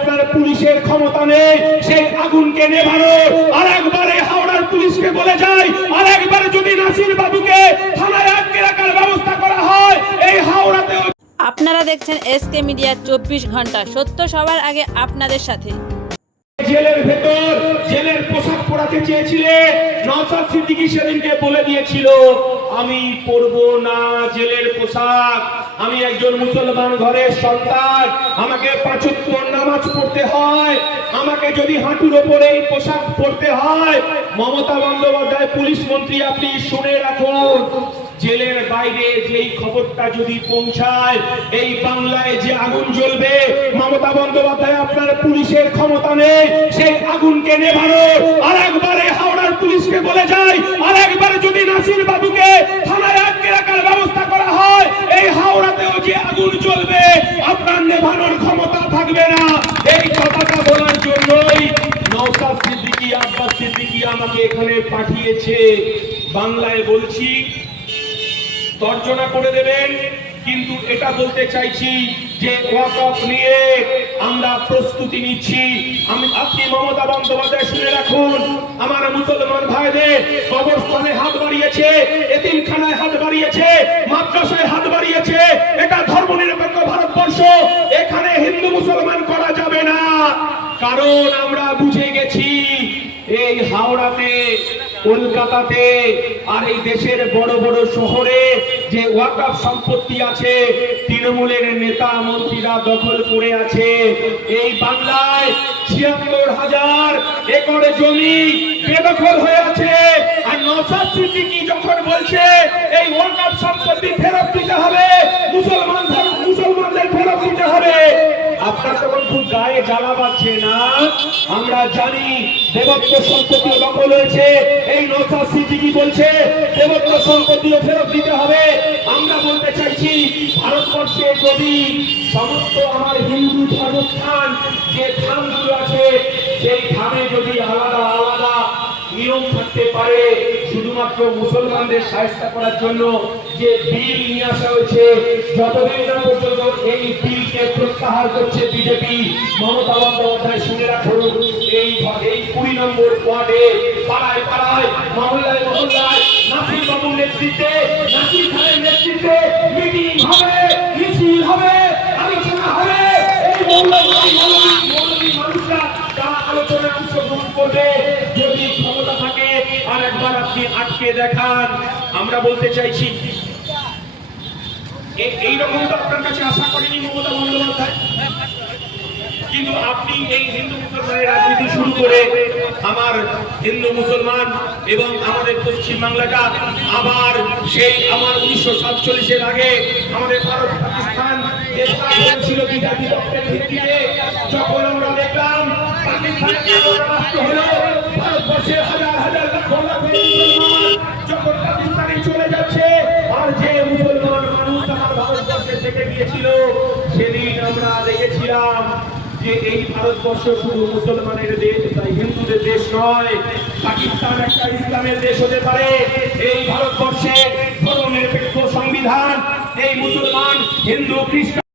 আপনার পুলিশের ক্ষমতা নেই সেই আগুনকে নেভানো। আর একবারে হাওড়ার পুলিশকে বলে যায়, আর একবার যদি নাসির বাবুকে থানায় আটকে রাখার ব্যবস্থা করা হয়, এই হাওড়াতেও। আপনারা দেখছেন এসকে মিডিয়া 24 ঘন্টা, সত্য সবার আগে আপনাদের সাথে। জেলের ভেতর জেলের পোশাক পরাতে চেয়েছিলে, নওশাদ সিদ্দিকী সেদিনকে বলে দিয়েছিল আমি পরবো না জেলের পোশাক, আমি একজন মুসলমান ঘরের সন্তান, আমাকে ৫ ওয়াক্ত নামাজ পড়তে হয়, আমাকে যদি হাঁটুর ওপরে এই পোশাক পরতে হয়। মমতা বন্দ্যোপাধ্যায় পুলিশ মন্ত্রী, আপনি শুনে রাখুন, জেলের বাইরে যেই খবরটা যদি পৌঁছায় এই বাংলায় যে আগুন জ্বলবে, মমতা বন্দ্যোপাধ্যায় আপনার পুলিশের ক্ষমতা নেই সেই আগুনকে নেভানো। আর একবারে হাওড়ার পুলিশকে বলে যায়, আর একবার যদি নাসির বাবুকে থানায় আটকে রাখার ব্যবস্থা করা হয়, এই হাওড়াতেও যে আগুন জ্বলবে আপনার নেভানোর ক্ষমতা থাকবে না। এই কথাটা বলার জন্যই নওশাদ সিদ্দিকী, আব্বাস সিদ্দিকী আমাকে এখানে পাঠিয়েছে। বাংলায় বলছি, তর্জমা করে দেবেন, কিন্তু এটা বলতে চাইছি যে ওয়াকফ নিয়ে আমরা প্রস্তুতি নিচ্ছি। আপনি মমতা বন্দ্যোপাধ্যায় শুনে রাখুন, আমার মুসলমান ভাইদের কবরস্থানে হাত বাড়িয়েছে, এতিমখানায় হাত বাড়িয়েছে, মাদ্রাসায় হাত বাড়িয়েছে। এটা ধর্মনিরপেক্ষ ভারতবর্ষ, এখানে হিন্দু মুসলমান করা যাবে না। কারণ আমরা বুঝে গেছি এই হাওড়াতে, কলকাতাতে আর এই দেশের বড় বড় শহরে যে ওয়াকফ সম্পত্তি আছে, তৃণমূলের নেতা মন্ত্রীরা দখল করে আছে। এই বাংলায় ৭৬,০০০ একর জমি বেদখল হয়ে আছে। আর নওশাদ সিদ্দিকী যখন বলছে এই ওয়াকফ সম্পত্তি ফেরত দিতে হবে, মুসলমানদের ফেরত দিতে হবে, আপনার তখন খুব গায়ে জ্বালা বাজছে না? আমরা জানি দেবত্ব সম্পত্তি দখল হয়েছে, এই নওশাদ সিদ্দিকী বলছে দেবত্ব সম্পত্তিও ফেরত দিতে হবে। আমরা বলতে চাইছি, ভারতবর্ষে যদি সমস্ত আমার হিন্দু ধর্মস্থান যে ধামগুলো আছে, সেই ধামে যদি আলাদা আলাদা নিয়ম থাকতে পারে, শুধুমাত্র মুসলমানদের সাহায্য করার জন্য যে বিল নিয়ে আসা হয়েছে, যতদিন না পর্যন্ত এই বিলকে প্রত্যাহার করছে বিজেপি, মমতা বন্দ্যোপাধ্যায় শুনে রাখুন, এই ২০ নম্বর ওয়ার্ডে পাড়ায় পাড়ায়, মহল্লায় মহল্লায় নাসির বাবুর নেতৃত্বে, নাসির খানের নেতৃত্বে মিটিং হবে, মিছিল হবে, আলোচনা হবে। এই মৌলবাদী মানুষরা তারা আলোচনায় অংশগ্রহণ করবে। যদি ক্ষমতা থাকে আর একবার আপনি আটকে দেখান। আমরা বলতে চাইছি, এইরকম তো আপনার কাছে আশা করেনি মমতা বন্দ্যোপাধ্যায়, কিন্তু আপনি এই হিন্দু মুসলমানের রাজনীতি শুরু করে আমার হিন্দু মুসলমান এবং আমাদের পশ্চিম বাংলাটা আবার সেই আমার ১৯৪৭-এর আগে আমাদের ভারত পাকিস্তান ছিল বিজাতি তত্ত্বের ভিত্তিতে, যখন আমরা দেখলাম পাকিস্তানের রাষ্ট্র হলো, ভারতবর্ষের হাজার হাজার লাখ লাখ মুসলমান যখন পাকিস্তানে চলে যাচ্ছে, আর যে মুসলমান মানুষ আমার ভারতবর্ষে থেকে গিয়েছিল, সেদিন আমরা দেখেছিলাম যে এই ভারতবর্ষ শুধু মুসলমানের দেশ, তাই হিন্দুদের দেশ নয়, পাকিস্তান একটা ইসলামের দেশ হতে পারে। এই ভারতবর্ষে ধর্মনিরপেক্ষ সংবিধান, এই মুসলমান, হিন্দু, খ্রিস্টান